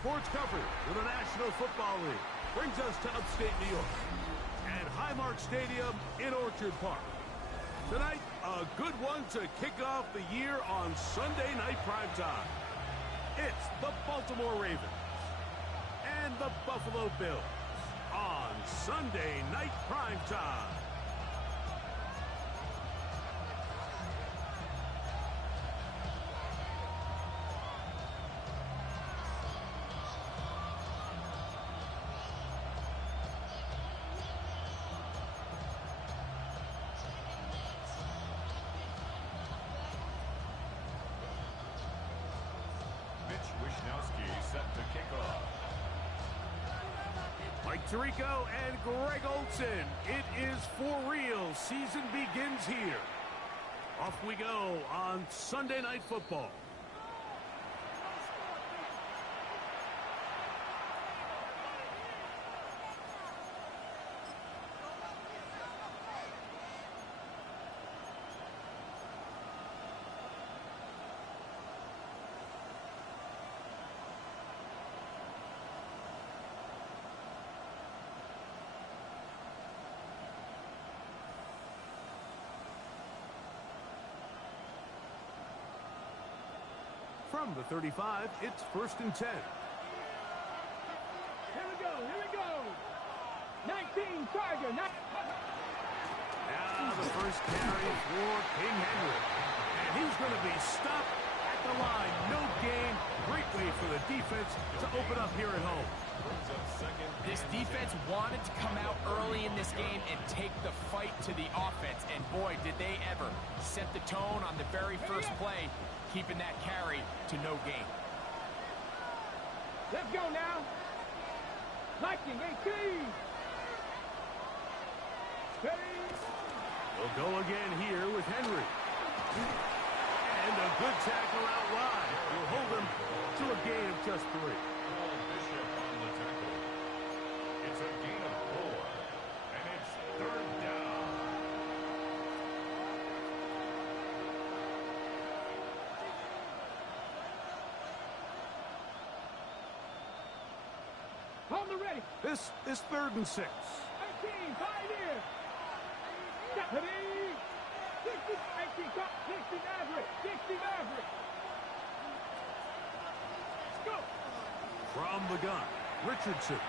sports coverage of the National Football League brings us to upstate New York at Highmark Stadium in Orchard Park. Tonight, a good one to kick off the year on Sunday night primetime. It's the Baltimore Ravens and the Buffalo Bills on Sunday night primetime. Set to kick off. Mike Tirico and Greg Olsen. It is for real. Season begins here. Off we go on Sunday Night Football. From the 35, it's 1st and 10. Here we go, 19, Tiger. Now the first carry for King Henry. And he's going to be stopped at the line. No gain. Great way for the defense to open up here at home. This defense wanted to come out early in this game and take the fight to the offense. And boy, did they ever set the tone on the very first play, keeping that carry to no gain. Let's go now. Lightning 18. We'll go again here with Henry. And a good tackle out wide. Will hold him to a gain of just 3. Bishop on the tackle. It's a gain of 4. And it's 3rd down. Hold the ready. This is 3rd and 6. 18, Pioneer. 60, 18, 60 Maverick. 60 Maverick. Let's go. From the gun, Richardson.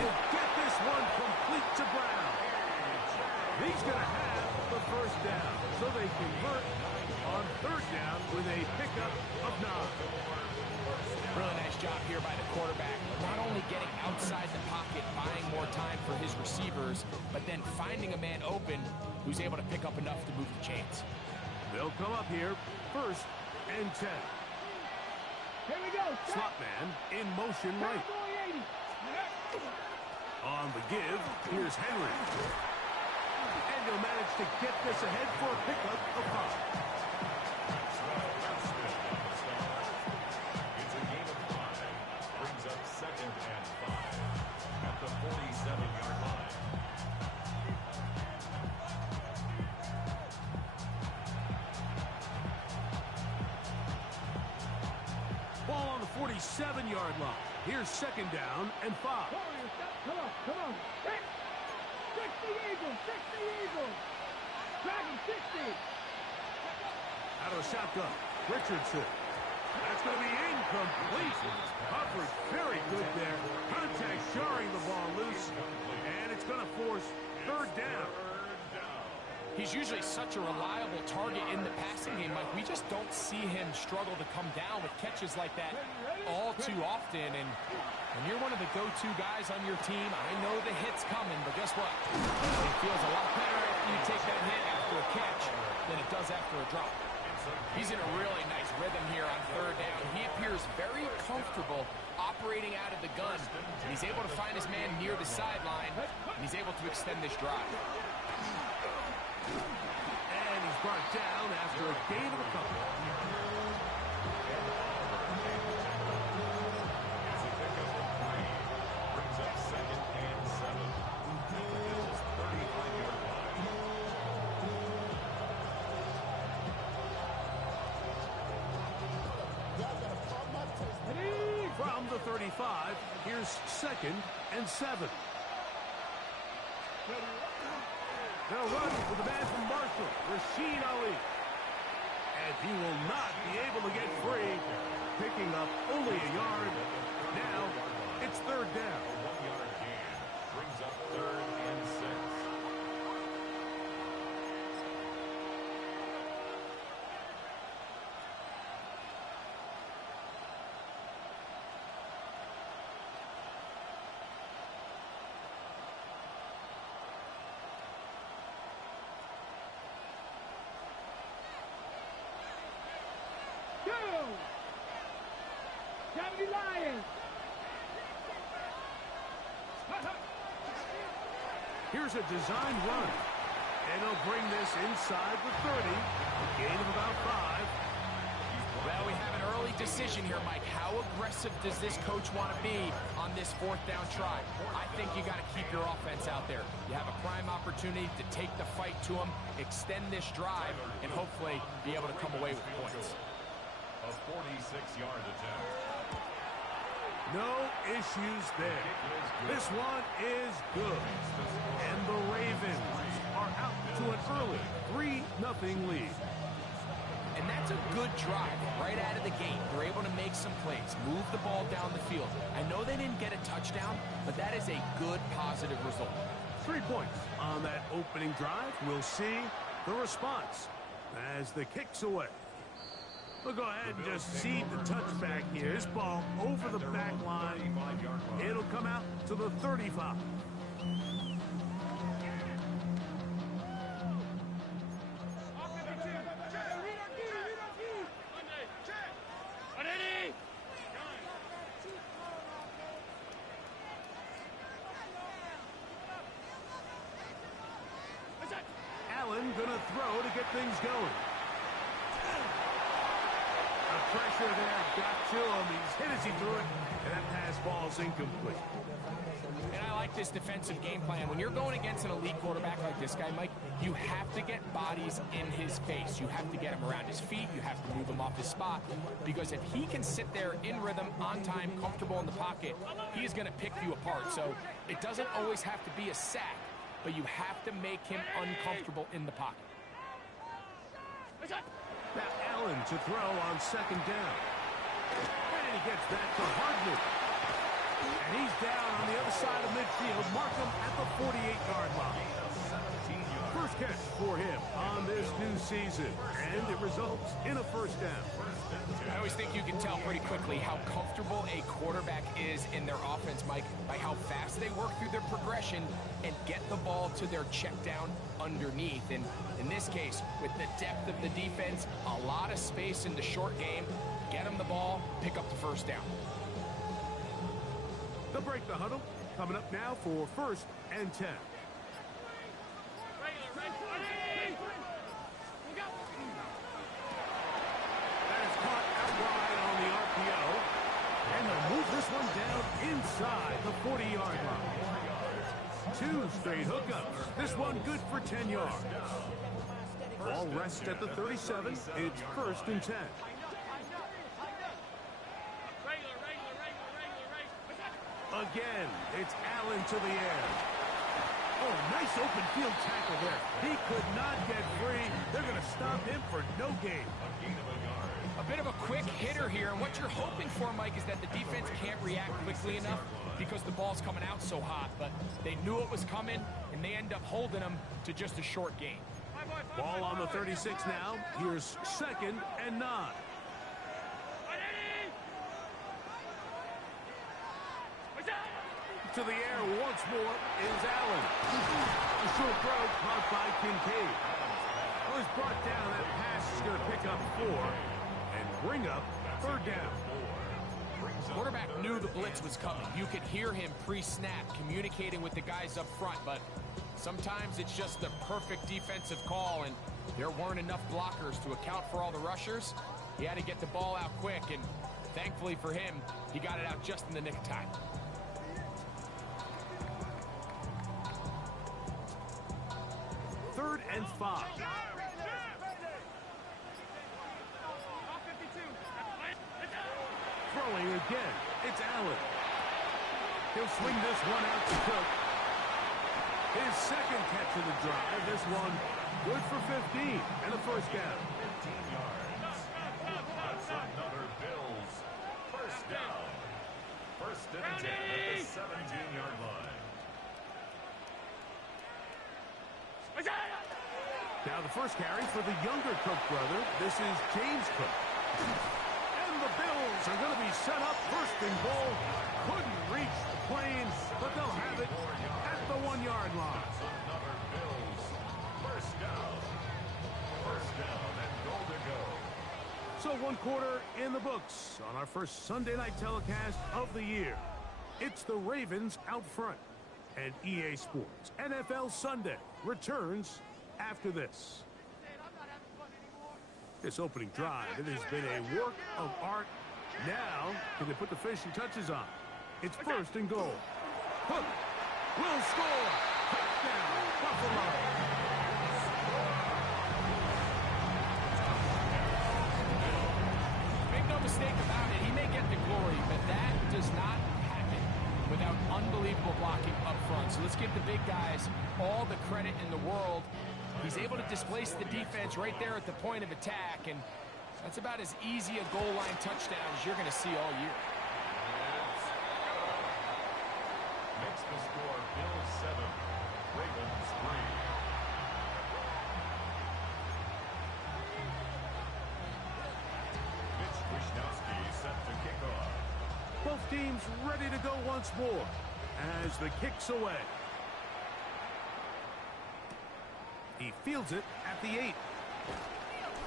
He'll get this one complete to Brown. He's going to have the 1st down, so they convert on 3rd down with a pickup of 9. Really nice job here by the quarterback. Not only getting outside the pocket, buying more time for his receivers, but then finding a man open who's able to pick up enough to move the chains. They'll come up here 1st and 10. Here we go. Slot man in motion right. On the give, here's Henry. And he'll manage to get this ahead for a pickup of 5. It's a gain of 5. Brings up 2nd and 5 at the 47-yard line. Ball on the 47-yard line. Here's 2nd down and 5. Come on. 60 Eagles. Dragon 60. Out of the shotgun, Richardson. That's going to be incomplete. Coverage very good there. Contact jarring the ball loose. And it's going to force 3rd down. He's usually such a reliable target in the passing game, Mike. We just don't see him struggle to come down with catches like that all too often. And when you're one of the go-to guys on your team, I know the hit's coming, but guess what? It feels a lot better after you take that hit after a catch than it does after a drop. He's in a really nice rhythm here on 3rd down. He appears very comfortable operating out of the gun. And he's able to find his man near the sideline, and he's able to extend this drive. And he's brought down after a gain of a couple. It's a pickup of 3. Brings up 2nd and 7. Bills 35-yard line. Y'all got a problem 35. Here's 2nd and 7. They'll run with the man from Marshall, Rashid Ali. And he will not be able to get free, picking up only a yard. Now, it's 3rd down. A 1-yard gain brings up 3rd and 6. Lions. Here's a designed run. And he'll bring this inside the 30. A gain of about 5. Well, we have an early decision here, Mike. How aggressive does this coach want to be on this 4th down try? I think you got to keep your offense out there. You have a prime opportunity to take the fight to them, extend this drive, and hopefully be able to come away with points. A 46-yard attempt. No issues there. This one is good. And the Ravens are out to an early 3-0 lead. And that's a good drive right out of the gate. They're able to make some plays, move the ball down the field. I know they didn't get a touchdown, but that is a good, positive result. 3 points on that opening drive. We'll see the response as the kick's away. We'll go ahead and just seed the touchback here. This ball over the back line. It'll come out to the 35. Allen gonna throw to get things going. Pressure there got to him. He's hit as he threw it, and that pass ball's incomplete. And I like this defensive game plan. When you're going against an elite quarterback like this guy, Mike, you have to get bodies in his face. You have to get him around his feet. You have to move him off his spot. Because if he can sit there in rhythm, on time, comfortable in the pocket, he's going to pick you apart. So it doesn't always have to be a sack, but you have to make him uncomfortable in the pocket. Now Allen to throw on 2nd down. And he gets that to Hardman. And he's down on the other side of midfield. Mark him at the 48-yard line. First catch for him on this new season. And it results in a 1st down. I always think you can tell pretty quickly how comfortable a quarterback is in their offense, Mike, by how fast they work through their progression and get the ball to their check down underneath. And in this case, with the depth of the defense, a lot of space in the short game, get them the ball, pick up the 1st down. They'll break the huddle. Coming up now for 1st and 10. That is caught out wide on the RPO. And they'll move this one down inside the 40-yard line. 2 straight hookups. This one good for 10 yards. Ball rests at the 37. It's 1st and 10. Again, it's Allen to the air. Oh, nice open field tackle there. He could not get free. They're going to stop him for no gain. A bit of a quick hitter here, and what you're hoping for, Mike, is that the defense can't react quickly enough because the ball's coming out so hot, but they knew it was coming, and they end up holding them to just a short gain. Ball on the 36 now. Here's 2nd and 9. To the air once more is Allen. A short throw caught by Kincaid. Well, he's brought down. That pass is going to pick up 4 and bring up 3rd down. Quarterback knew the blitz was coming. You could hear him pre-snap communicating with the guys up front, but sometimes it's just the perfect defensive call, and there weren't enough blockers to account for all the rushers. He had to get the ball out quick, and thankfully for him, he got it out just in the nick of time. Third and 5. Throw throwing again. It's Allen. He'll swing this one out to Cook. His second catch of the drive. This one good for 15 and a first down. 15 yards. That's another Bills first down. First and 10 at the 17-yard line. Now the first carry for the younger Cook brother. This is James Cook. And the Bills are going to be set up first and goal. Couldn't reach the plains, but they'll have it at the 1-yard line. That's another Bills first down. First down and goal to go. So 1 quarter in the books on our first Sunday night telecast of the year. It's the Ravens out front. And EA Sports NFL Sunday returns after this. This opening drive, it has been a work of art. Now, can they put the finishing touches on? It's first and goal. Hook will score. Touchdown, Buffalo. Make no mistake about it, he may get the glory, but that does not happen without unbelievable blocking up front. So let's give the big guys all the credit in the world. He's able to displace the defense right there at the point of attack, and that's about as easy a goal line touchdown as you're going to see all year. Makes the score Bills 7, Ravens 3. Mitch Wishnowsky set to kick off. Both teams ready to go once more as the kick's away. He fields it at the 8.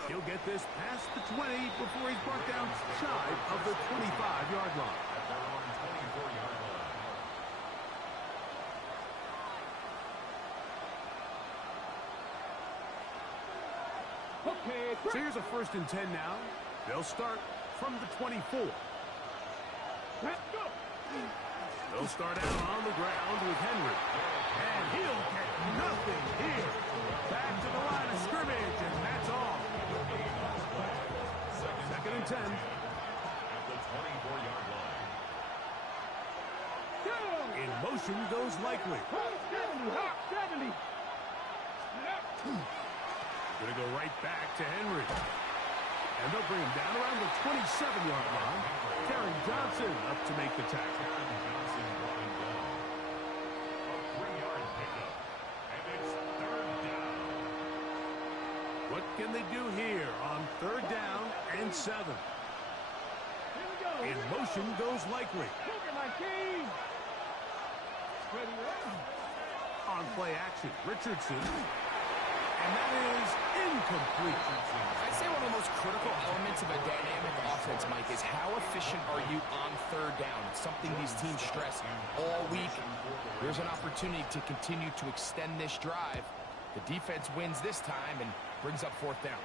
He'll get this past the 20 before he's brought down shy of the 25-yard line. At their own 24-yard line. Okay, So here's a first and 10 now. They'll start from the 24. let's go. They'll start out on the ground with Henry. And he'll get nothing here. Back to the line of scrimmage, and that's all. Second and 10. At the 24-yard line. Down. In motion goes Likely. 70. Gonna go right back to Henry. And they'll bring him down around the 27-yard line. Terry Johnson up to make the tackle. Johnson brought him down. A 3-yard pickup. And it's third down. What can they do here on third down and 7? Here we go. In motion goes Likely. Look at my team. Ready, ready. On play action, Richardson. And that is incomplete. I'd say one of the most critical elements of a dynamic offense, Mike, is how efficient are you on third down? It's something these teams stress all week. There's an opportunity to continue to extend this drive. The defense wins this time and brings up fourth down.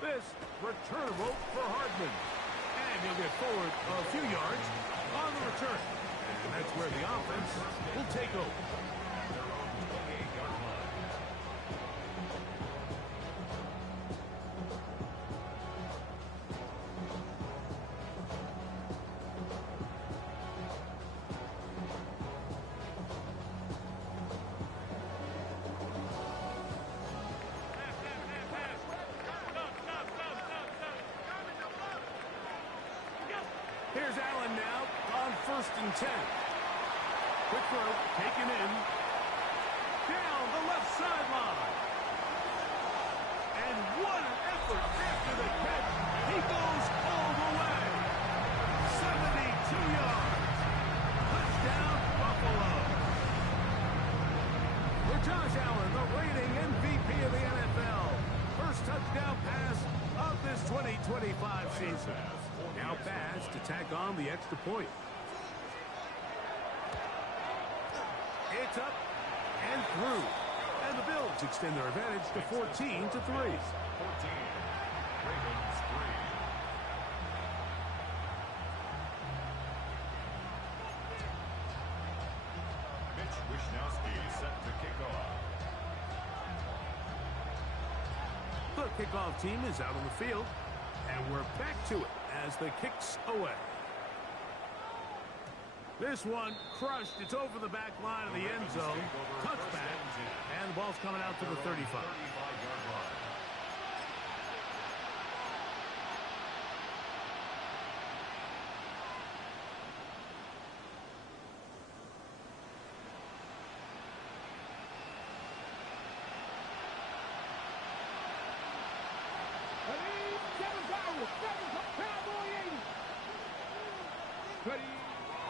This returnable for Hardman. And he'll get forward a few yards on the return. And that's where the offense will take over. Their own 28-yard line. Here's Allen now on first and 10. Quick throw, taken in. Down the left sideline. And what an effort after the catch. He goes all the way. 72 yards. Touchdown, Buffalo. For Josh Allen, the reigning MVP of the NFL. First touchdown pass of this 2025 season. Now pass to tack on the extra point. It's up and through. And the Bills extend their advantage to 14-3. 14. Ravens 3. Mitch Wishnowsky set to kick off. The kickoff team is out on the field. And we're back to it as the kick's away. This one crushed. It's over the back line of the end zone. Touchback. And the ball's coming out to the 35.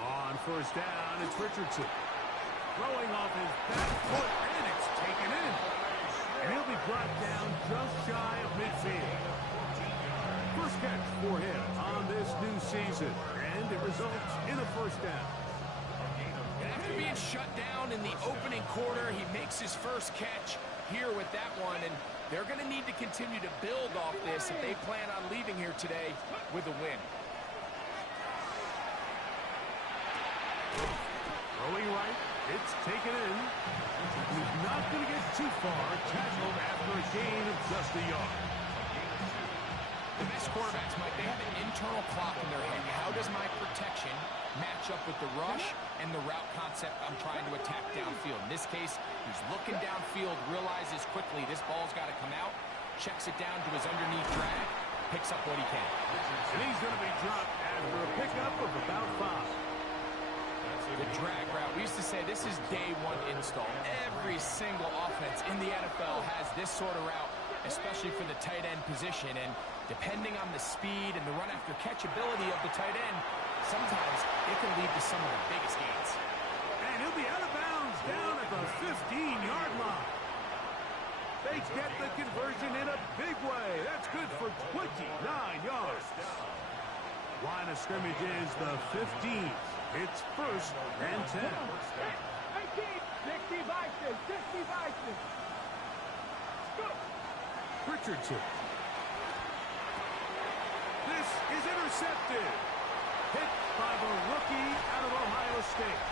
On first down, it's Richardson. Throwing off his back foot, and it's taken in. And he'll be brought down just shy of midfield. First catch for him on this new season, and it results in a first down. After being shut down in the opening quarter, he makes his first catch here with that one, and they're going to need to continue to build off this if they plan on leaving here today with a win. Throwing right, it's taken in. He's not going to get too far. Tackled after a gain of just a yard. The best quarterbacks, Mike, they have an internal clock in their head. How does my protection match up with the rush and the route concept I'm trying to attack downfield? In this case, he's looking downfield, realizes quickly this ball's got to come out, checks it down to his underneath drag, picks up what he can. And he's going to be dropped after a pickup of about 5. The drag route, we used to say this is day one install. Every single offense in the NFL has this sort of route, especially for the tight end position. And depending on the speed and the run after catch ability of the tight end, sometimes it can lead to some of the biggest gains. And he'll be out of bounds down at the 15-yard line. They get the conversion in a big way. That's good for 29 yards. Line of scrimmage is the 15. It's first and 10. 60 Vikings, 60 Vikings. Richardson. This is intercepted. Hit by the rookie out of Ohio State.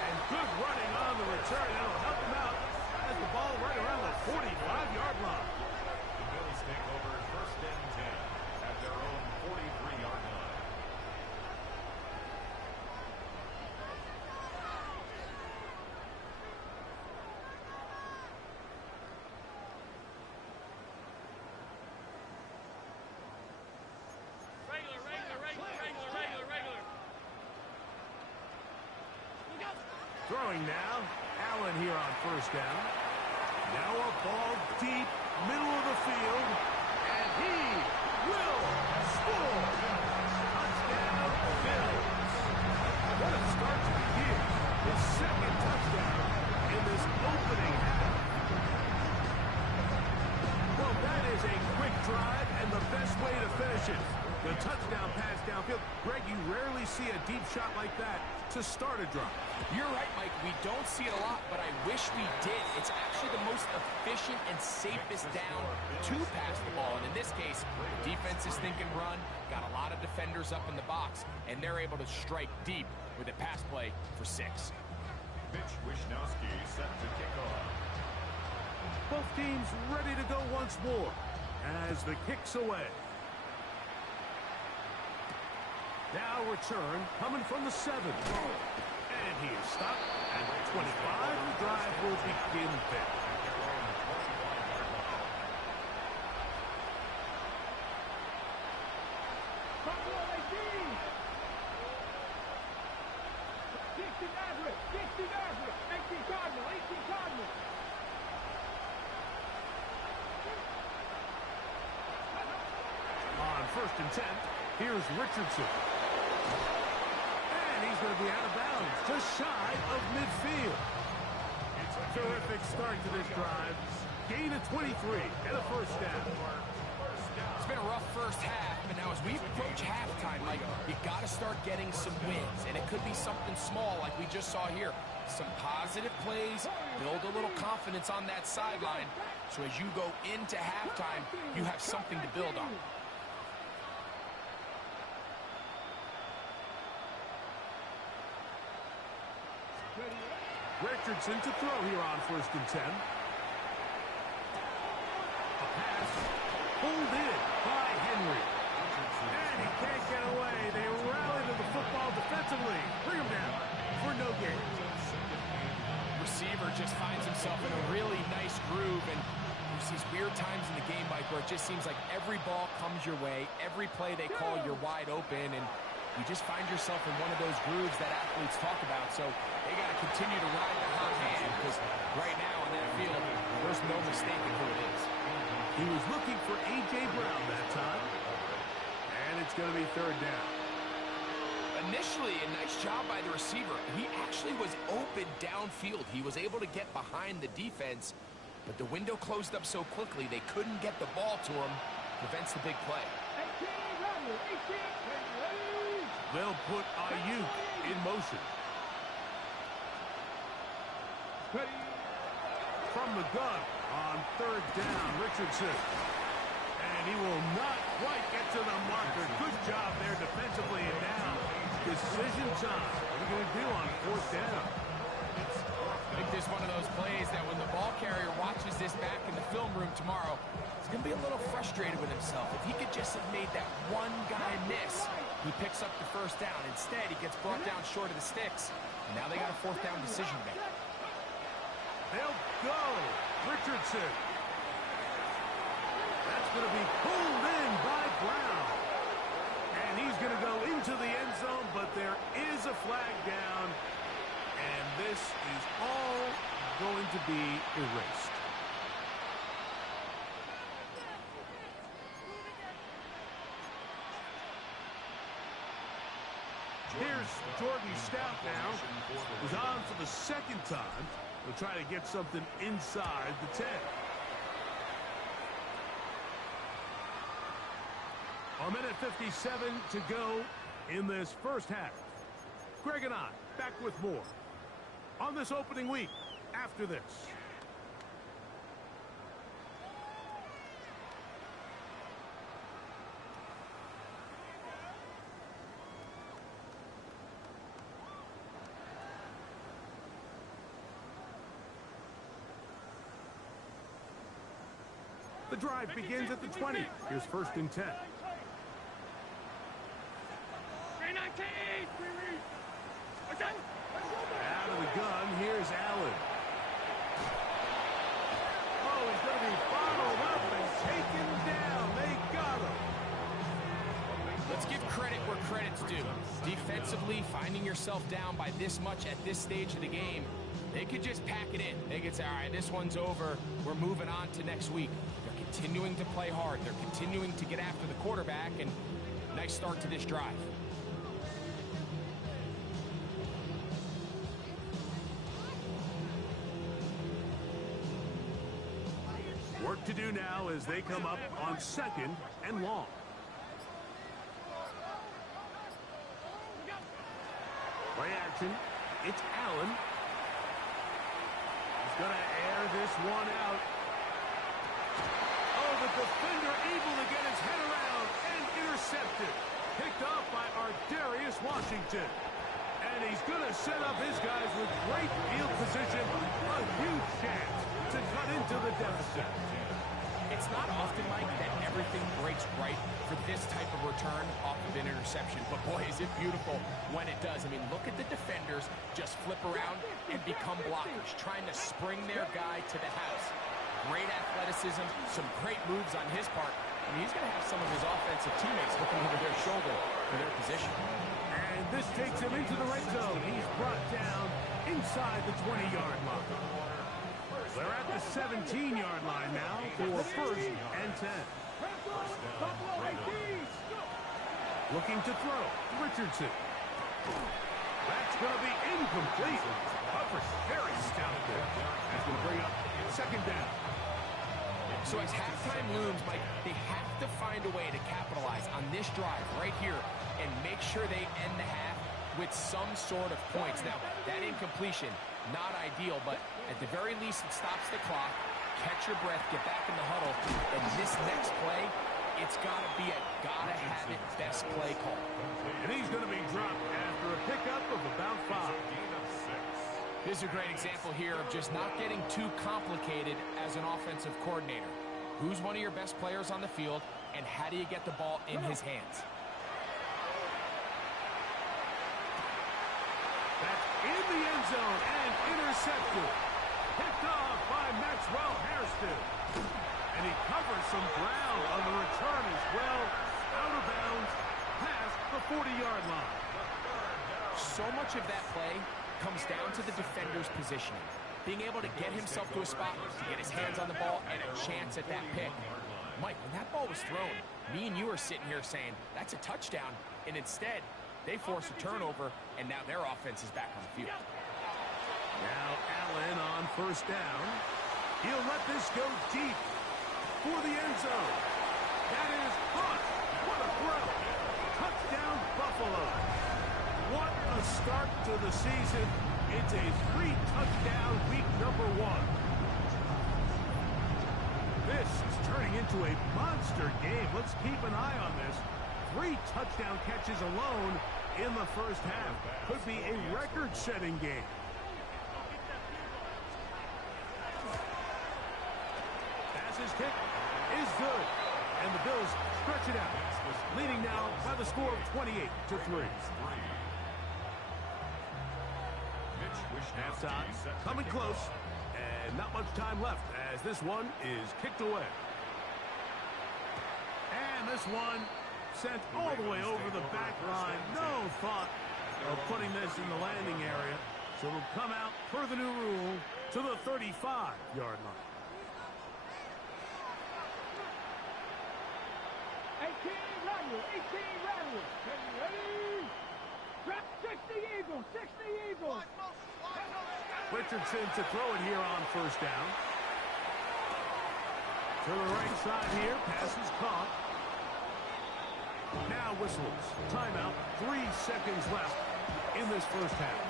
And good running on the return. That'll help him out as the ball right around the 45-yard line. The Bills take over first and 10 at their own 43-yard line. Throwing now. Allen here on first down. Now a ball deep, middle of the field. And he will score. Touchdown, Bills. What a start to the year. His second touchdown in this opening half. Well, that is a quick drive and the best way to finish it. The touchdown pass downfield. Greg, you rarely see a deep shot like that to start a drive. You're right, Mike. We don't see it a lot, but I wish we did. It's actually the most efficient and safest down to pass the ball. And in this case, the defense is thinking run, got a lot of defenders up in the box, and they're able to strike deep with a pass play for 6. Mitch Wishnowsky set to kick off. Both teams ready to go once more as the kick's away. Now return coming from the 7. And he is stopped at the 25. The drive will begin there. On first and 10, here's Richardson. And he's going to be out of bounds, just shy of midfield. Terrific start to this drive. Gain of 23 and a first down. It's been a rough first half, but now as we approach halftime, Mike, you got to start getting some wins, and it could be something small like we just saw here. Some positive plays, build a little confidence on that sideline, so as you go into halftime, you have something to build on. Richardson to throw here on first and 10. A pass pulled in by Henry. where it just seems like every ball comes your way, every play they call, you're wide open, and you just find yourself in one of those grooves that athletes talk about. So they got to continue to ride the hot hand, because right now on that field, there's no mistaking who it is. He was looking for A.J. Brown that time. And it's going to be third down. Initially, a nice job by the receiver. He actually was open downfield. He was able to get behind the defense, but the window closed up so quickly they couldn't get the ball to him. Prevents the big play. They'll put Ayuk in motion. From the gun on third down, Richardson. And he will not quite get to the marker. Good job there defensively, and now decision time. What are you going to do on fourth down? I think this is one of those plays that when the ball carrier watches this back in the film room tomorrow, he's going to be a little frustrated with himself. If he could just have made that one guy miss, he picks up the first down. Instead, he gets brought down short of the sticks. And now they got a fourth down decision to make. They'll go. Richardson. That's going to be pulled in by Brown. And he's going to go into the end zone, but there is a flag down. And this is all going to be erased. Here's Jordan Stout now. He's on for the second time. He'll try to get something inside the 10. A minute 57 to go in this first half. Greg and I back with more on this opening week after this. The drive begins at the 20. Here's first and 10. Out of the gun, here's Allen. Oh, he's going to be bottled up and taken down. They got him. Let's give credit where credit's due. Defensively, finding yourself down by this much at this stage of the game, they could just pack it in. They could say, all right, this one's over. We're moving on to next week. They're continuing to play hard. They're continuing to get after the quarterback, and nice start to this drive. Work to do now as they come up on second and long. Play action. It's Allen. He's going to air this one out. Oh, the defender able to get his head around and intercepted. Picked off by Ardarius Washington. And he's going to set up his guys with great field position. A huge chance to cut into the deficit. It's not often, Mike, that everything breaks right for this type of return off of an interception. But, boy, is it beautiful when it does. I mean, look at the defenders just flip around and become blockers, trying to spring their guy to the house. Great athleticism, some great moves on his part. I mean, he's going to have some of his offensive teammates looking over their shoulder for their position. And this takes him into the red zone. He's brought down inside the 20-yard line. They're at the 17-yard line now for first and 10. Looking to throw. Richardson. That's going to be incomplete. Coverage very stout there. That's going to bring up second down. So as halftime looms, Mike, they have to find a way to capitalize on this drive right here and make sure they end the half with some sort of points. Now, that incompletion, not ideal, but at the very least, it stops the clock. Catch your breath, get back in the huddle, and this next play, it's got to be a gotta-have-it best play call. And he's going to be dropped after a pickup of about 5. This is a great example here of just not getting too complicated as an offensive coordinator. Who's one of your best players on the field, and how do you get the ball in his hands? That's in the end zone and intercepted. Picked off by Maxwell Hairston. And he covers some ground on the return as well. Out of bounds, past the 40-yard line. So much of that play comes down to the defender's positioning. Being able to get himself to a spot, to get his hands on the ball, and a chance at that pick. Mike, when that ball was thrown, me and you are sitting here saying, that's a touchdown. And instead, they force a turnover, and now their offense is back on the field. Now Allen on first down. He'll let this go deep for the end zone. That is caught. What a throw. Touchdown, Buffalo. What a start to the season. It's a 3-touchdown week number 1. This is turning into a monster game. Let's keep an eye on this. 3 touchdown catches alone in the first half. Could be a record-setting game. His kick is good, and the Bills stretch it out, leading now by the score of 28-3. Halftime coming close, and not much time left as this one is kicked away. And this one sent all the way over the back line. No thought of putting this in the landing area, so it'll come out per the new rule to the 35-yard line. 18 Radical, 18 Radical. Ready? Drop 60 Eagles, 60 Eagles. Richardson to throw it here on first down. To the right side here, pass is caught. Now whistles. Timeout, 3 seconds left in this first half.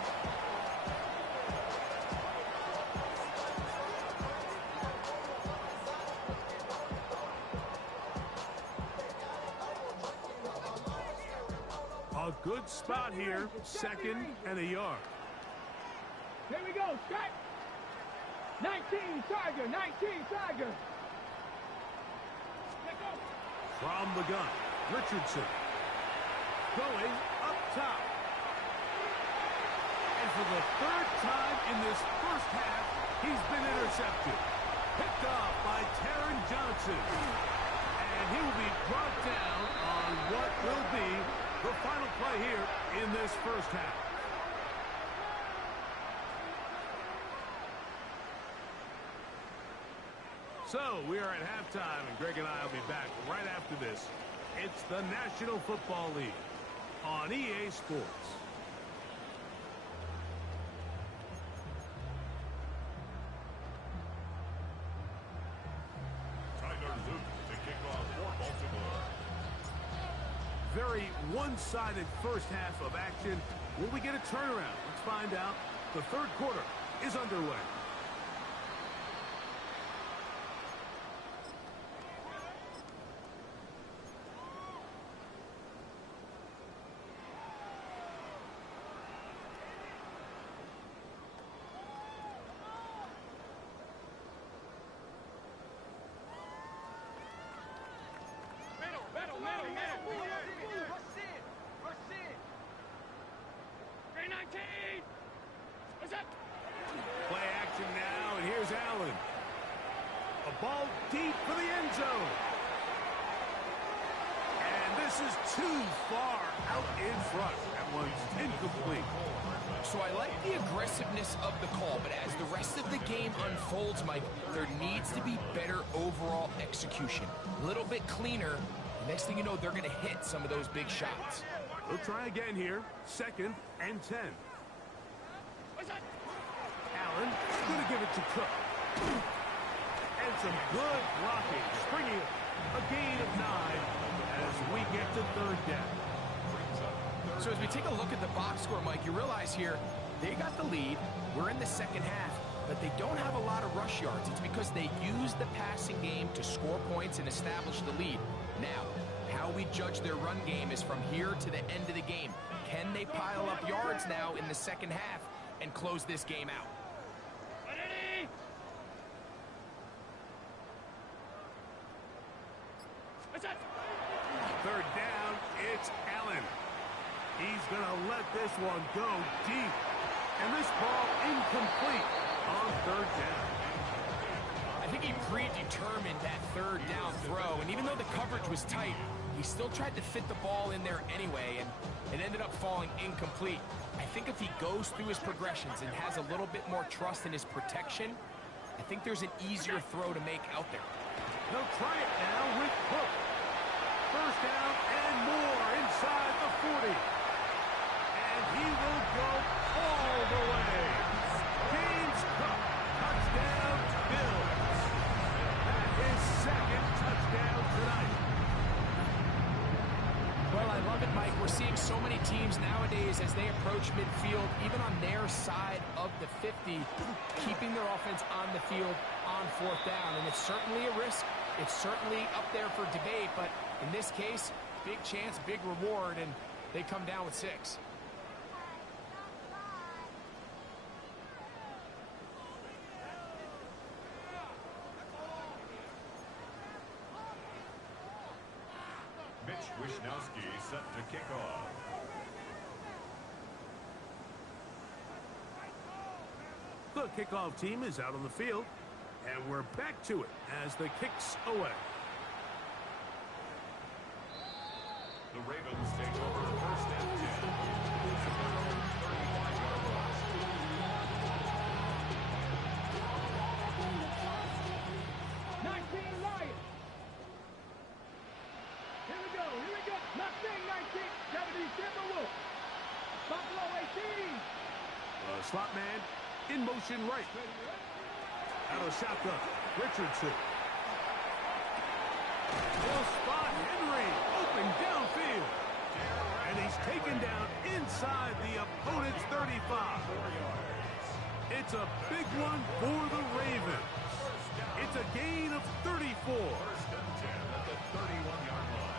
A good spot here, 2nd and a yard. Here we go, strike. 19 Tiger, 19 Tiger. From the gun, Richardson going up top. And for the 3rd time in this first half, he's been intercepted. Picked off by Taron Johnson. And he will be brought down on what will be the final play here in this first half. So we are at halftime, and Greg and I will be back right after this. It's the National Football League on EA Sports. Very one-sided first half of action. Will we get a turnaround? Let's find out. The 3rd quarter is underway. Play action now, and here's Allen. A ball deep for the end zone. And this is too far out in front. That one's incomplete. So I like the aggressiveness of the call, but as the rest of the game unfolds, Mike, there needs to be better overall execution. A little bit cleaner. Next thing you know, they're going to hit some of those big shots. We'll try again here. 2nd and 10. Allen going to give it to Cook. And some good blocking, springing a gain of 9 as we get to 3rd down. So as we take a look at the box score, Mike, you realize here they got the lead. We're in the second half, but they don't have a lot of rush yards. It's because they use the passing game to score points and establish the lead. Now, how we judge their run game is from here to the end of the game. Can they pile up yards now in the second half and close this game out? Third down, it's Allen. He's going to let this one go deep. And this ball incomplete on 3rd down. I think he predetermined that third down throw, and even though the coverage was tight, he still tried to fit the ball in there anyway, and it ended up falling incomplete. I think if he goes through his progressions and has a little bit more trust in his protection, I think there's an easier throw to make out there. They'll try it now with Cook. First down and more inside the 40. And he will go all the way. James Cook, touchdown, Bills. That is second touchdown tonight. Well, I love it, Mike. We're seeing so many teams nowadays as they approach midfield, even on their side of the 50, keeping their offense on the field on fourth down. And it's certainly a risk. It's certainly up there for debate, but in this case, big chance, big reward, and they come down with 6. Mitch Wishnowski set to kick off. The kickoff team is out on the field, and we're back to it as the kick's away. The Ravens take over first and 10 at their own 35-yard line. 19 Lions. Here we go. Mustang 19. 70 Timberwolves. Buffalo 18. Slot man in motion right. Out of shotgun, Richardson. He'll spot Henry, open downfield. And he's taken down inside the opponent's 35. It's a big one for the Ravens. It's a gain of 34. First and 10 at the 31-yard line.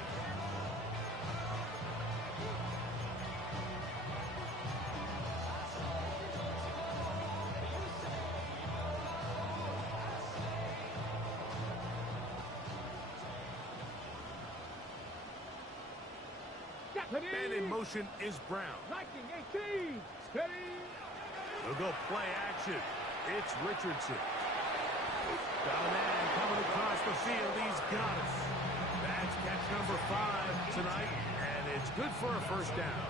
And in motion is Brown. Lightning 18. Steady. They'll go play action. It's Richardson. Got a man coming across the field. He's got it. That's catch number 5 tonight, and it's good for a first down.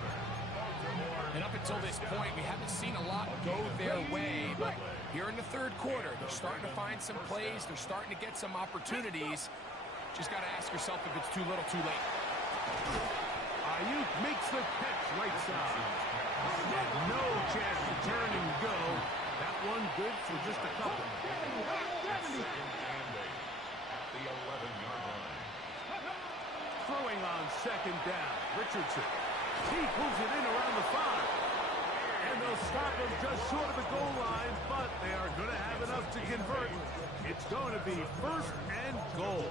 And up until this point, we haven't seen a lot go their way, but here in the third quarter, they're starting to find some plays. They're starting to get some opportunities. Just got to ask yourself if it's too little, too late. Ayuk makes the catch right side. And no chance to turn and go. That one good for just a couple. Second and 8 at the 11-yard line. Throwing on second down. Richardson. He pulls it in around the 5. And they'll stop him just short of the goal line, but they are going to have enough to convert. It's going to be first and goal.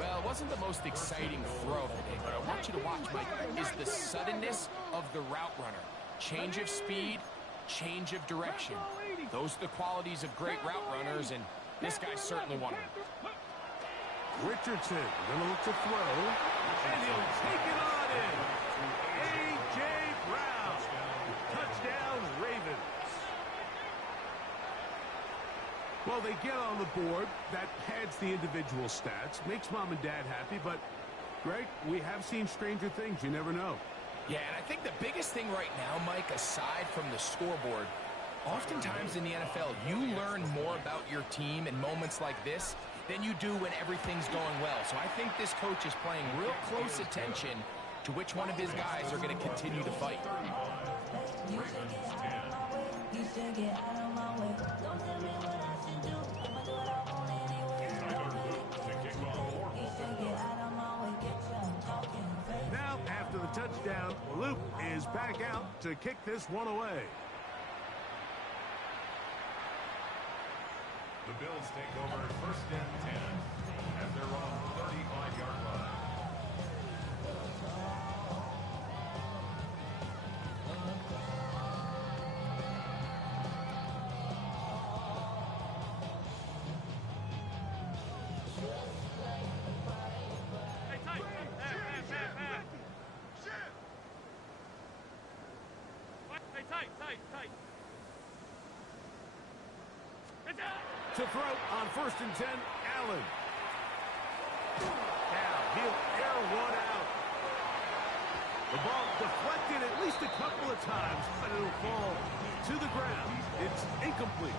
Well, it wasn't the most exciting throw of the day, but I want you to watch, Mike, is the suddenness of the route runner. Change of speed, change of direction. Those are the qualities of great route runners, and this guy's certainly one of them. Richardson going to look to throw, and he'll take it on in. A.J. Brown. Touchdown, Ravens. Well, they get on the board. That pads the individual stats, makes mom and dad happy, but, Greg, we have seen stranger things. You never know. Yeah, and I think the biggest thing right now, Mike, aside from the scoreboard, oftentimes in the NFL, you learn more about your team in moments like this than you do when everything's going well. So I think this coach is paying real close attention to which one of his guys are going to continue to fight. Now, after the touchdown, Luke is back out to kick this one away. The Bills take over first and 10 at their own 35-yard line. Tight. It's out. To throw on 1st and 10, Allen. Now he'll air one out. The ball deflected at least a couple of times, but it'll fall to the ground. It's incomplete.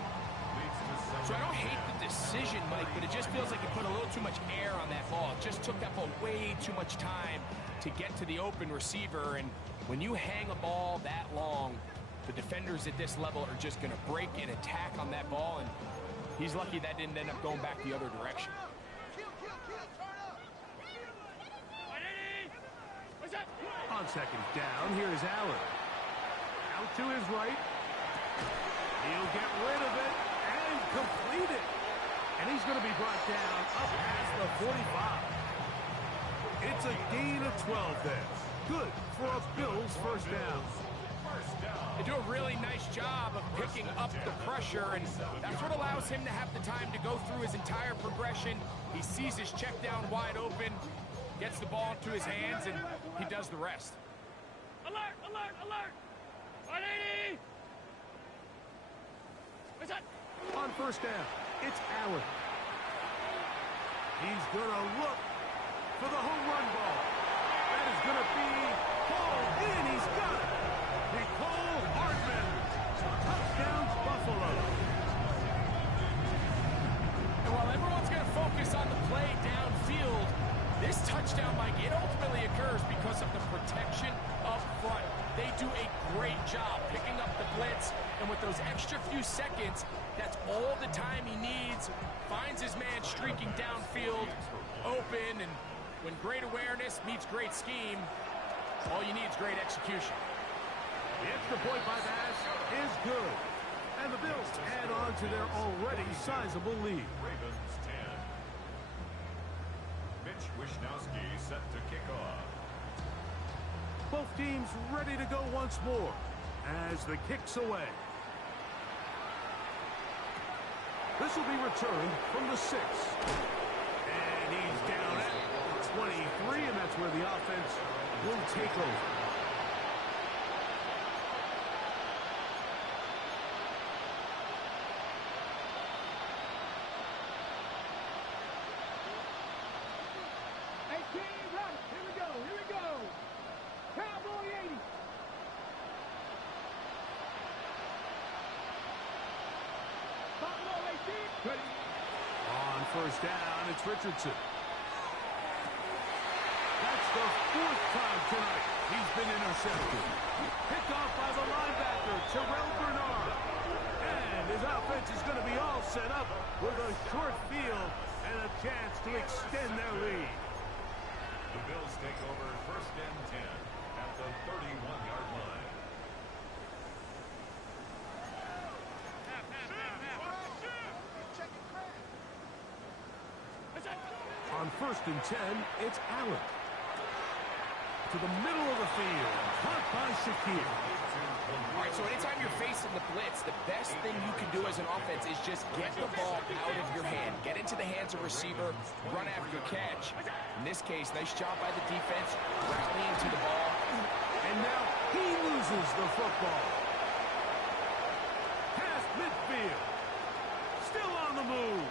So I don't hate the decision, Mike, but it just feels like you put a little too much air on that ball. It just took that ball way too much time to get to the open receiver. And when you hang a ball that long, the defenders at this level are just going to break and attack on that ball. And he's lucky that didn't end up going back the other direction. On 2nd down, here is Allen. Out to his right. He'll get rid of it and complete it. And he's going to be brought down up past the 45. It's a gain of 12 there. Good for a Bills first down. They do a really nice job of picking up the pressure, and that's what allows him to have the time to go through his entire progression. He sees his check down wide open, gets the ball into his hands, and he does the rest. Alert, alert, alert! 180! What's that? On 1st down, it's Allen. He's going to look for the home run ball. That is going to be hauled in. He's got it. Nicole Hardman. Touchdowns, Buffalo. And while everyone's going to focus on the play downfield, this touchdown, Mike, it ultimately occurs because of the protection up front. They do a great job picking up the blitz, and with those extra few seconds, that's all the time he needs. Finds his man streaking downfield, open, and when great awareness meets great scheme, all you need is great execution. The extra point by Bass is good. And the Bills add on to their already sizable lead. Ravens 10. Mitch Wishnowsky set to kick off. Both teams ready to go once more as the kick's away. This will be returned from the 6. And he's down at 23, and that's where the offense will take over. On 1st down, it's Richardson. That's the 4th time tonight he's been intercepted. Picked off by the linebacker, Terrell Bernard. And his offense is going to be all set up with a short field and a chance to extend their lead. The Bills take over 1st and 10 at the 31-yard line. On 1st and 10, it's Allen. To the middle of the field. Caught by Shakir. All right, so anytime you're facing the blitz, the best thing you can do as an offense is just get the ball out of your hand. Get into the hands of receiver, run after catch. In this case, nice job by the defense, rallying to the ball. And now he loses the football. Past midfield. Still on the move.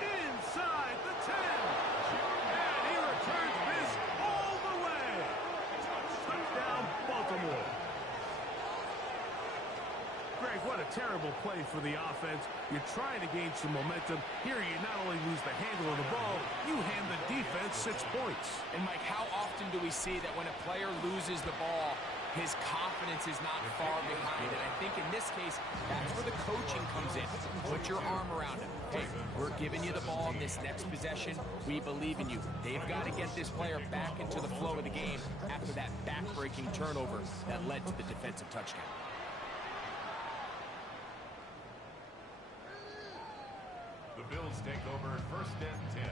Inside the 10. And he returns this all the way. Touchdown, Baltimore. Greg, what a terrible play for the offense. You're trying to gain some momentum. Here you not only lose the handle of the ball, you hand the defense 6 points. And Mike, how often do we see that when a player loses the ball, his confidence is not far behind? And I think in this case, that's where the coaching comes in. Put your arm around him. Hey, we're giving you the ball in this next possession. We believe in you. They've got to get this player back into the flow of the game after that back-breaking turnover that led to the defensive touchdown. The Bills take over 1st and 10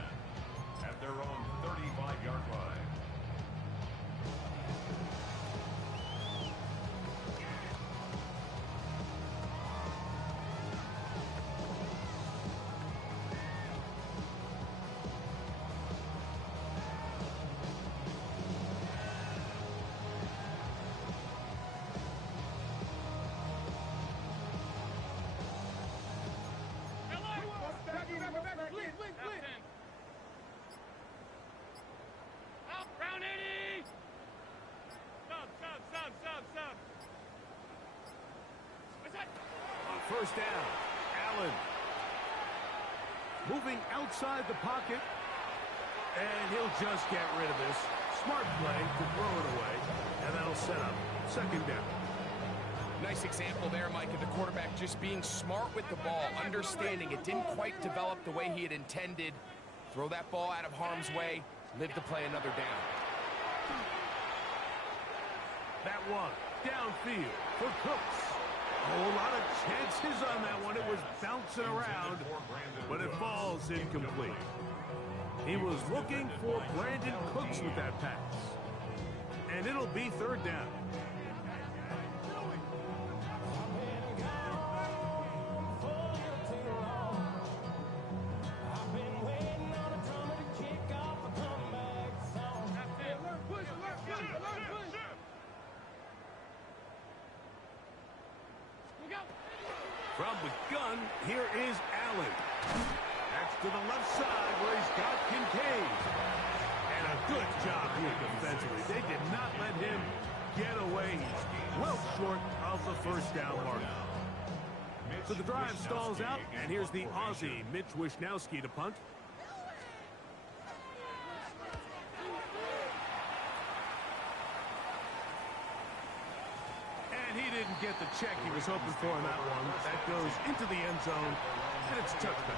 at their own 35-yard line. first down. Allen. Moving outside the pocket. And he'll just get rid of this. Smart play to throw it away. And that'll set up second down. Nice example there, Mike, of the quarterback just being smart with the ball, understanding it didn't quite develop the way he had intended. Throw that ball out of harm's way, live to play another down. That one, downfield for Cooks. A whole lot of chances on that one. It was bouncing around, but it falls incomplete. He was looking for Brandon Cooks with that pass. And it'll be third down. From the gun, here is Allen. That's to the left side where he's got Kincaid. And a good job here defensively. They did not let him get away. He's well short of the first down mark. So the drive stalls out, and here's the Aussie, Mitch Wishnowsky, to punt. And he didn't get the check he was hoping for in that one. That goes into the end zone, and it's a touchdown.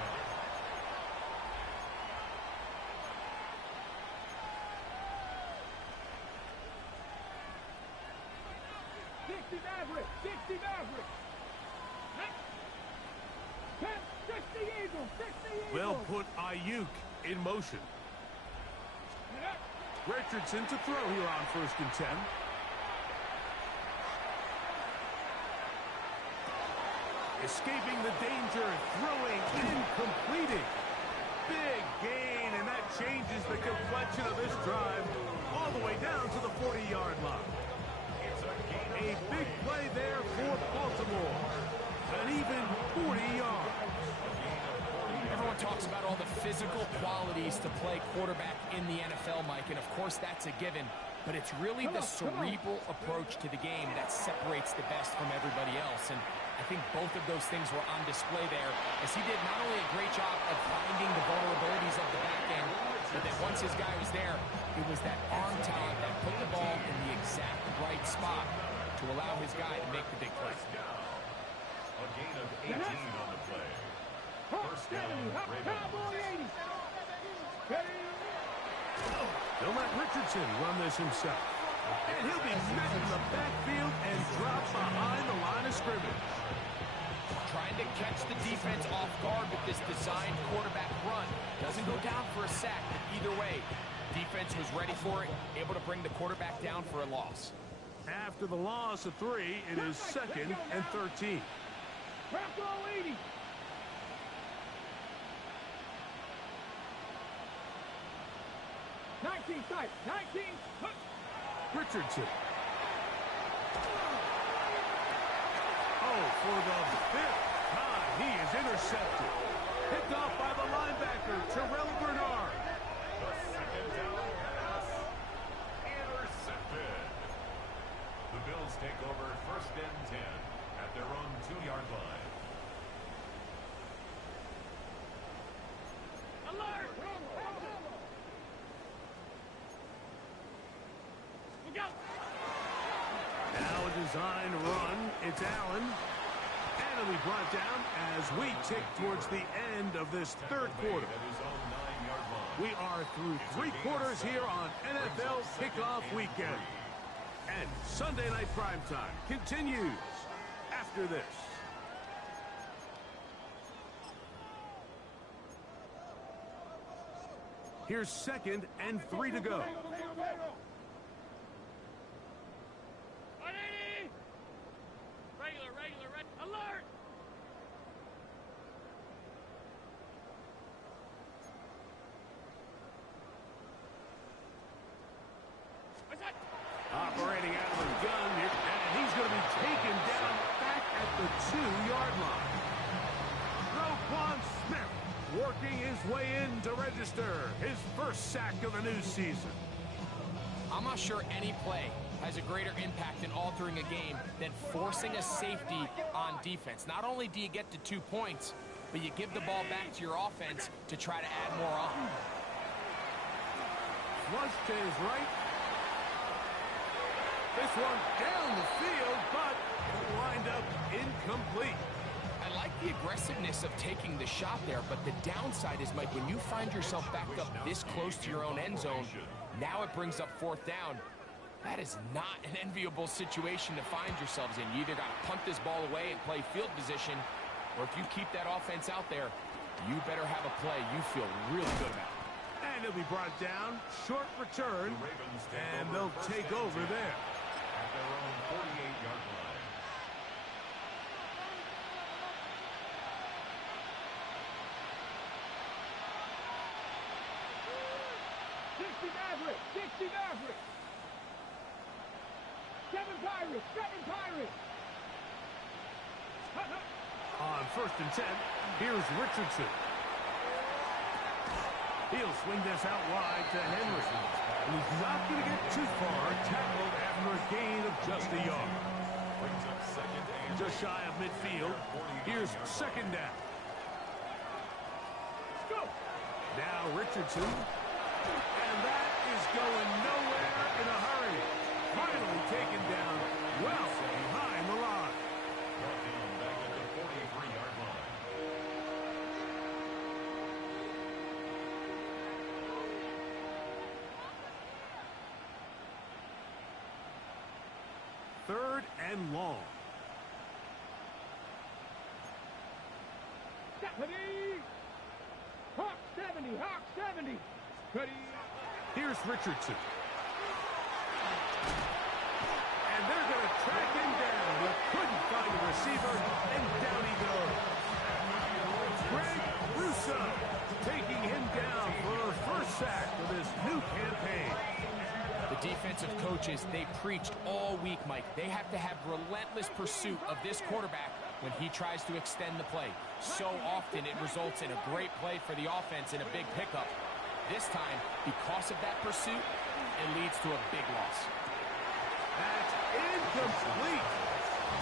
We'll put Ayuk in motion. Richardson to throw here on 1st and 10. Escaping the danger, throwing and completing. Big gain, and that changes the complexion of this drive all the way down to the 40-yard line. A big play there for Baltimore. An even 40 yards. Everyone talks about all the physical qualities to play quarterback in the NFL, Mike, and of course that's a given. But it's really the cerebral approach to the game that separates the best from everybody else. And I think both of those things were on display there, as he did not only a great job of finding the vulnerabilities of the back end, but then once his guy was there, it was that arm talent that put the ball in the exact right spot to allow his guy to make the big play. A gain of 18 on the play. First down, Ravens. They'll let Richardson run this himself. And he'll be met in the backfield and drop behind the line of scrimmage. Trying to catch the defense off guard with this designed quarterback run. Doesn't go down for a sack, but either way, defense was ready for it, able to bring the quarterback down for a loss. After the loss of 3, it is 2nd and 13. 19 tight, 19. Richardson. Oh, for the 5th time, he is intercepted. Picked off by the linebacker, Terrell Bernard. The second down pass. Intercepted. The Bills take over 1st and 10 at their own 2-yard line. Alert! Now a design run. It's Allen. And it'll be brought down as we tick towards the end of this 3rd quarter. We are through 3 quarters here on NFL Kickoff Weekend. And Sunday Night Primetime continues after this. Here's 2nd and 3 to go. Alert! Operating out of the gun, and he's going to be taken down back at the 2-yard line. Roquan Smith working his way in to register his 1st sack of the new season. I'm not sure any play has a greater impact in altering a game than forcing a safety on defense. Not only do you get to 2 points, but you give the ball back to your offense to try to add more on. Flush to his right. This one down the field, but lined up incomplete. I like the aggressiveness of taking the shot there, but the downside is, Mike, when you find yourself backed up this close to your own end zone, now it brings up 4th down. That is not an enviable situation to find yourselves in. You either got to punt this ball away and play field position, or if you keep that offense out there, you better have a play you feel really good about. And he'll be brought down, short return, and they'll take over there. At their own 48-yard line. Dixie Maverick. 7 Pirates. On 1st and 10, here's Richardson. He'll swing this out wide to Henderson. He's not going to get too far, tackled after a gain of just a yard. Brings up 2nd and Just shy of midfield. Here's 2nd down. Go. Now Richardson. And that is going nowhere in a hurry. Finally taken down well behind the line. brought down back at the 43-yard line. Third and long. Stephanie. Hawk 70. Cuddy. Here's Richardson. And they're going to track him down. He couldn't find a receiver, and down he goes. Greg Russo taking him down for a first sack of his new campaign. The defensive coaches, they preached all week, Mike. They have to have relentless pursuit of this quarterback when he tries to extend the play. So often it results in a great play for the offense and a big pickup. This time, because of that pursuit, it leads to a big loss. That's incomplete.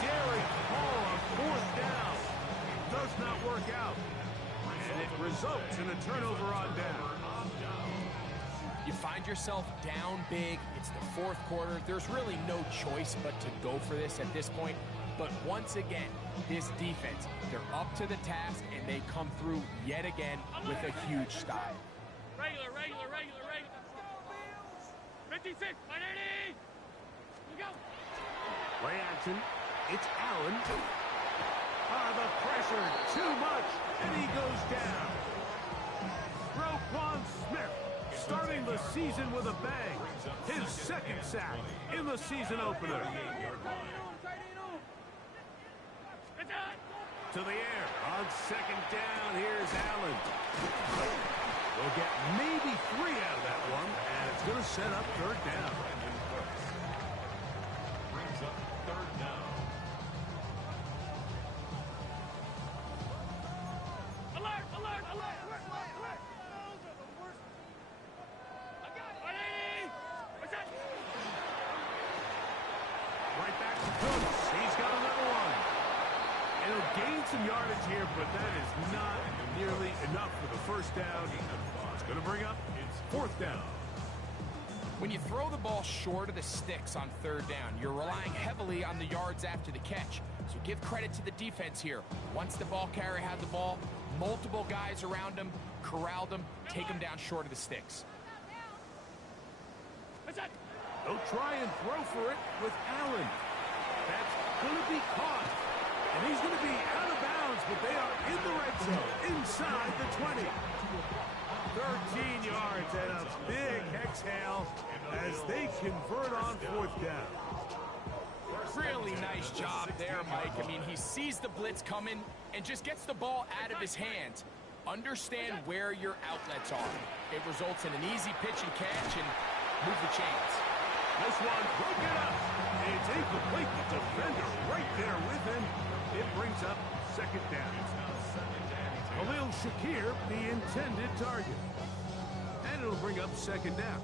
Daring ball on 4th down. Does not work out. And it results in a turnover on down. You find yourself down big. It's the 4th quarter. There's really no choice but to go for this at this point. But once again, this defense, they're up to the task, and they come through yet again with a huge style. Regular. 56, 180. We go. Play action. It's Allen. The pressure, too much, and he goes down. Roquan Smith starting the season with a bang. His 2nd sack in the season opener. To the air on 2nd down. Here's Allen. We'll get maybe 3 out of that one, and it's going to set up 3rd down. Brings up 3rd down. Alert. Right back to Brooks. He's got another one. It'll gain some yardage here, but that is not nearly enough for the 1st down. It's going to bring up 4th down. When you throw the ball short of the sticks on 3rd down, you're relying heavily on the yards after the catch. So give credit to the defense here. Once the ball carrier had the ball, multiple guys around him, corralled him, take him down short of the sticks. They'll try and throw for it with Allen. That's going to be caught. And he's going to be out of bounds, but they are in the red zone, inside the 20. 13 yards and a big exhale as they convert on 4th down. Really nice job there, Mike. I mean, he sees the blitz coming and just gets the ball out of his hands. Understand where your outlets are. It results in an easy pitch and catch and move the chains. This one broken up. It's incomplete. The defender right there with him. It brings up 2nd down. Khalil Shakir, the intended target. And it'll bring up 2nd down.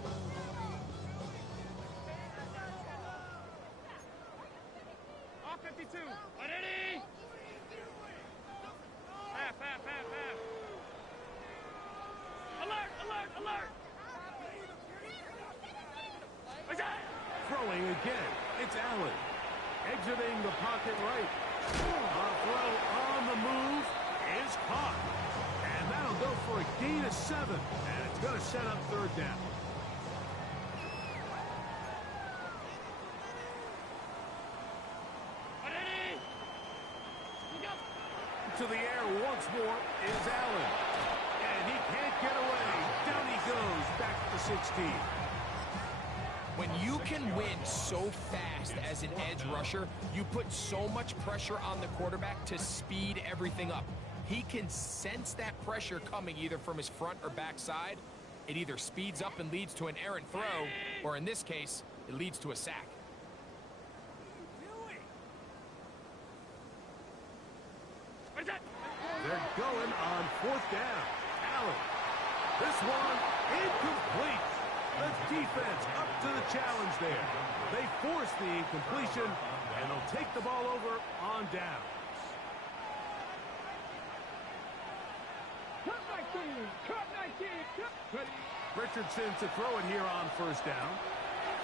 52. Ready? Half. Alert! Throwing again. It's Allen. Exiting the pocket right. A throw on the move is caught. And that'll go for a gain of 7. And it's going to set up third down. To the air once more is Allen. And he can't get away. Down he goes back to 16. When you can win so fast as an edge rusher, you put so much pressure on the quarterback to speed everything up. He can sense that pressure coming either from his front or back side. It either speeds up and leads to an errant throw, or in this case, it leads to a sack. They're going on fourth down. Allen. This one incomplete. The defense up to the challenge there. They force the incompletion, and they'll take the ball over on downs. Cut 19. Richardson to throw it here on first down.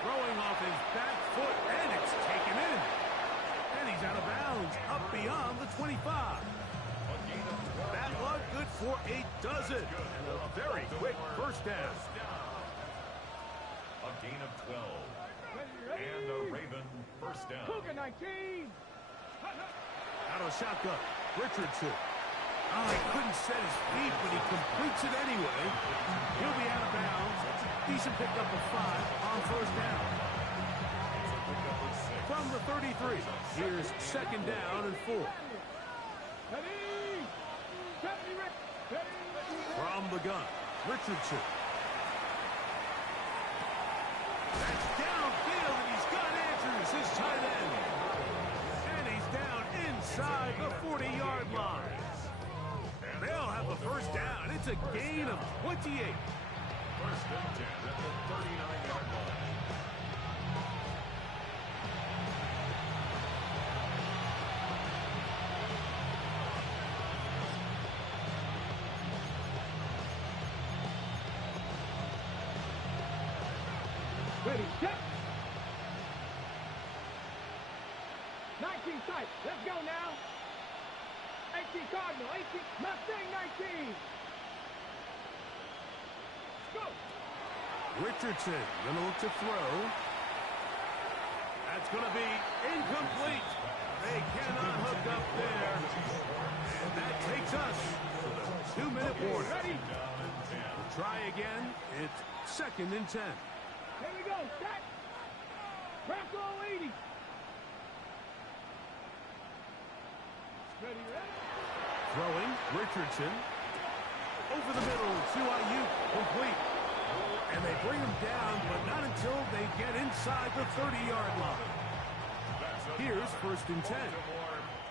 Throwing off his back foot, and it's taken in. And he's out of bounds, up beyond the 25. That one good for a dozen. And a very quick first down. A gain of 12. And a Raven first down. Cougar 19. Out of the shotgun, Richardson. Oh, he couldn't set his feet, but he completes it anyway. He'll be out of bounds. Decent pickup of 5 on first down. From the 33, here's second down and 4. From the gun, Richardson. That's downfield, and he's got Andrews, his tight end. And he's down inside the 40-yard line. They'll have the first down. It's a gain of 28. First and 10 at the 39-yard line. Ready, set. 19 tight. Let's go now. 18 Cardinal, 18 Mustang 19. Let's go. Richardson going to look to throw. That's going to be incomplete. They cannot hook up there. And that takes us to the 2-minute warning. Ready? We'll try again. It's second and 10. Here we go. Set. Bronco 80. Ready, ready. Throwing, Richardson. Over the middle to Ayuk, complete. And they bring him down, but not until they get inside the 30-yard line. Here's first and 10.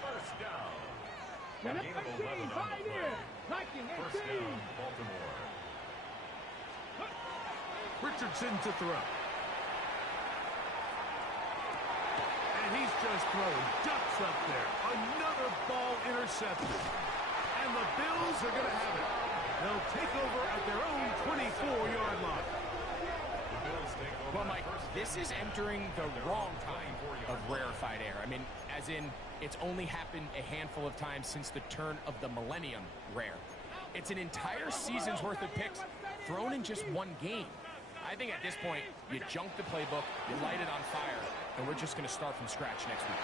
First down. Minute Gain of 18, 11 on the Pioneer. play. 19, First 18. down, Baltimore. Richardson to throw. And he's just throwing ducks up there. Another ball intercepted. And the Bills are going to have it. They'll take over at their own 24-yard line. The Bills take over. Well, Mike, this is entering the wrong time of rarefied air. I mean, as in, it's only happened a handful of times since the turn of the millennium rare. It's an entire season's worth of picks thrown in just one game. I think at this point, you junk the playbook, you light it on fire, and we're just going to start from scratch next week.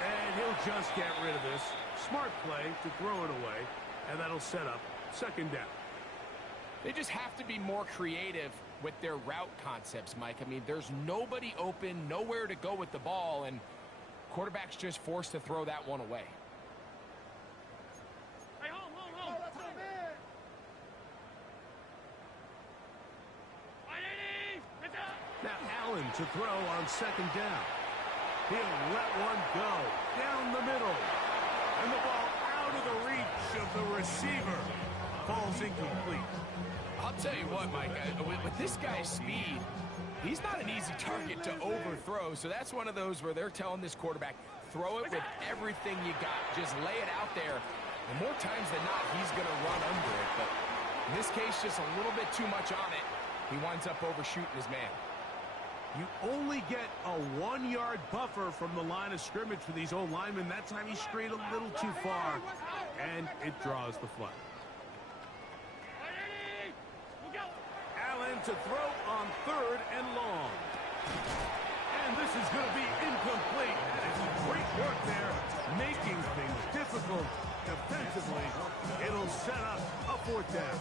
And he'll just get rid of this. Smart play to throw it away, and that'll set up second down. They just have to be more creative with their route concepts, Mike. I mean, there's nobody open, nowhere to go with the ball, and quarterback's just forced to throw that one away. Hey, hold. Now Allen to throw on second down. He'll let one go down the middle. And the ball out of the reach of the receiver. Falls incomplete. I'll tell you what, Mike, with this guy's speed, he's not an easy target to overthrow. So that's one of those where they're telling this quarterback, throw it with everything you got. Just lay it out there. And more times than not, he's going to run under it. But in this case, just a little bit too much on it. He winds up overshooting his man. You only get a 1-yard buffer from the line of scrimmage for these old linemen. That time he strayed a little too far, and it draws the flag. Allen to throw on 3rd and long. And this is going to be incomplete. That is great work there, making things difficult defensively. It'll set up a 4th down.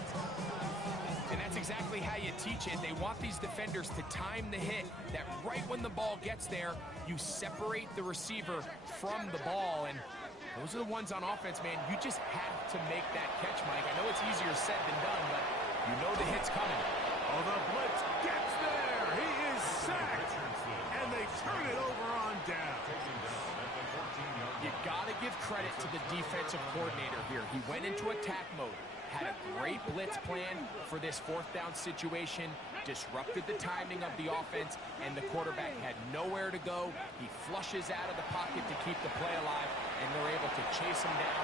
And that's exactly how you teach it. They want these defenders to time the hit, that right when the ball gets there, you separate the receiver from the ball. And those are the ones on offense, man. You just have to make that catch, Mike. I know it's easier said than done, but you know the hit's coming. Oh, the blitz gets there. He is sacked. And they turn it over on down. You got to give credit to the defensive coordinator here. He went into attack mode, had a great blitz plan for this 4th down situation, disrupted the timing of the offense, and the quarterback had nowhere to go. He flushes out of the pocket to keep the play alive, and they're able to chase him down,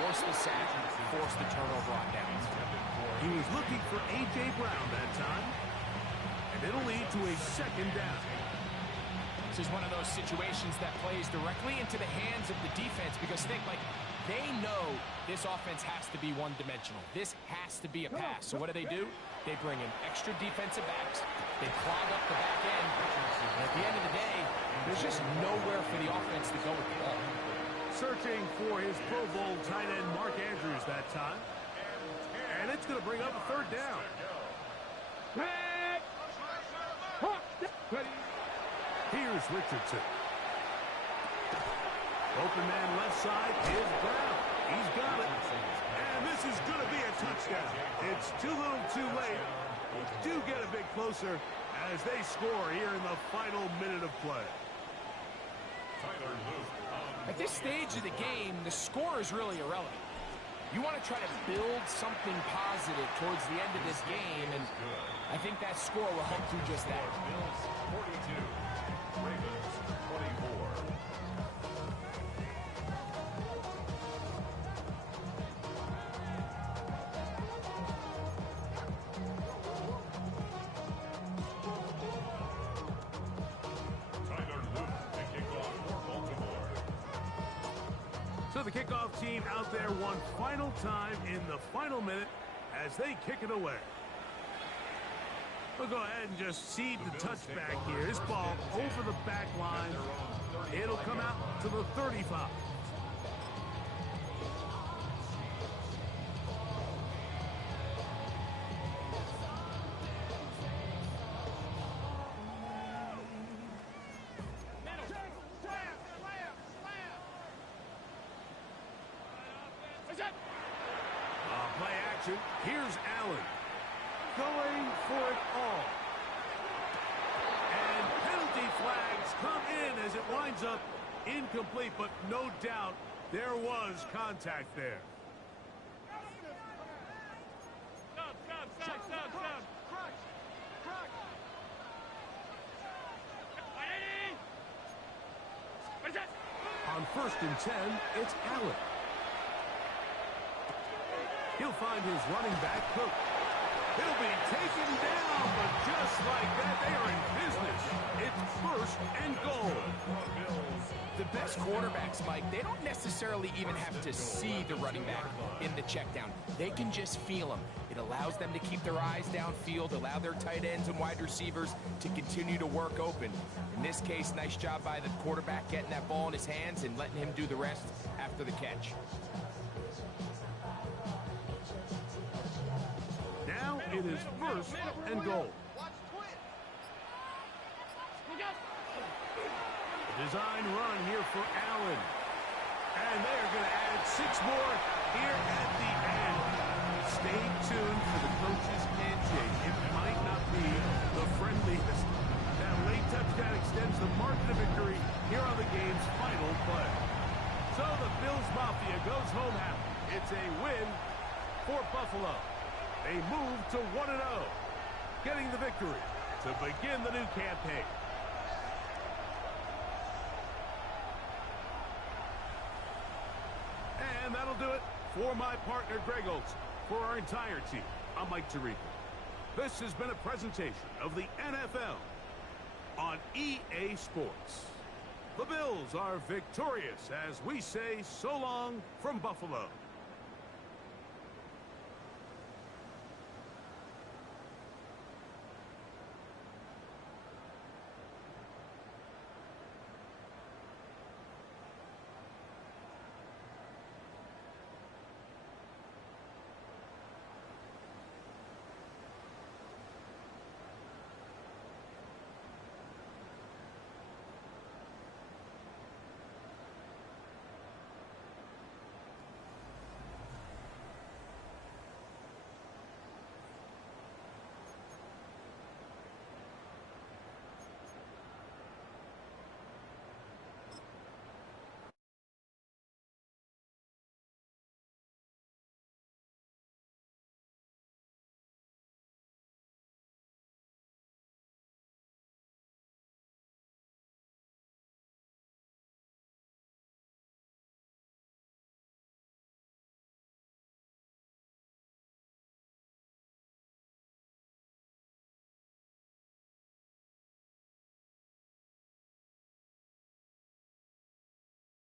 force the sack, force the turnover on downs. He was looking for A.J. Brown that time, and it'll lead to a 2nd down. This is one of those situations that plays directly into the hands of the defense because think, like, they know this offense has to be one-dimensional. This has to be a pass. So what do? They bring in extra defensive backs. They clog up the back end. And at the end of the day, there's just nowhere for the offense to go with the ball. Searching for his Pro Bowl tight end Mark Andrews that time. And it's going to bring up a 3rd down. Here's Richardson. Open man left side is Brown. He's got it. And this is going to be a touchdown. It's too little too late. We do get a bit closer as they score here in the final minute of play. At this stage of the game, the score is really irrelevant. You want to try to build something positive towards the end of this game, and I think that score will help do just that. Bills 42, Ravens 24. So the kickoff team out there one final time in the final minute as they kick it away. We'll go ahead and just seed the touchback here. This ball over the back line. It'll come out to the 35. Play action. Here's Allen going for it all. And penalty flags come in as it winds up incomplete, but no doubt there was contact there. On 1st and 10, it's Allen. He'll find his running back, Cook. He'll be taken down, but just like that, they are in business. It's 1st and goal. The best quarterbacks, Mike, they don't necessarily even have to see the running back in the check down. They can just feel him. It allows them to keep their eyes downfield, allow their tight ends and wide receivers to continue to work open. In this case, nice job by the quarterback getting that ball in his hands and letting him do the rest after the catch. Now it is 1st and goal. Design run here for Allen. And they are going to add 6 more here at the end. Stay tuned for the coach's handshake. It might not be the friendliest. That late touchdown extends the margin of victory here on the game's final play. So the Bills Mafia goes home happy. It's a win for Buffalo. They move to 1-0, getting the victory to begin the new campaign. And that'll do it for my partner, Greg Olson. For our entire team, I'm Mike Tirico. This has been a presentation of the NFL on EA Sports. The Bills are victorious as we say so long from Buffalo.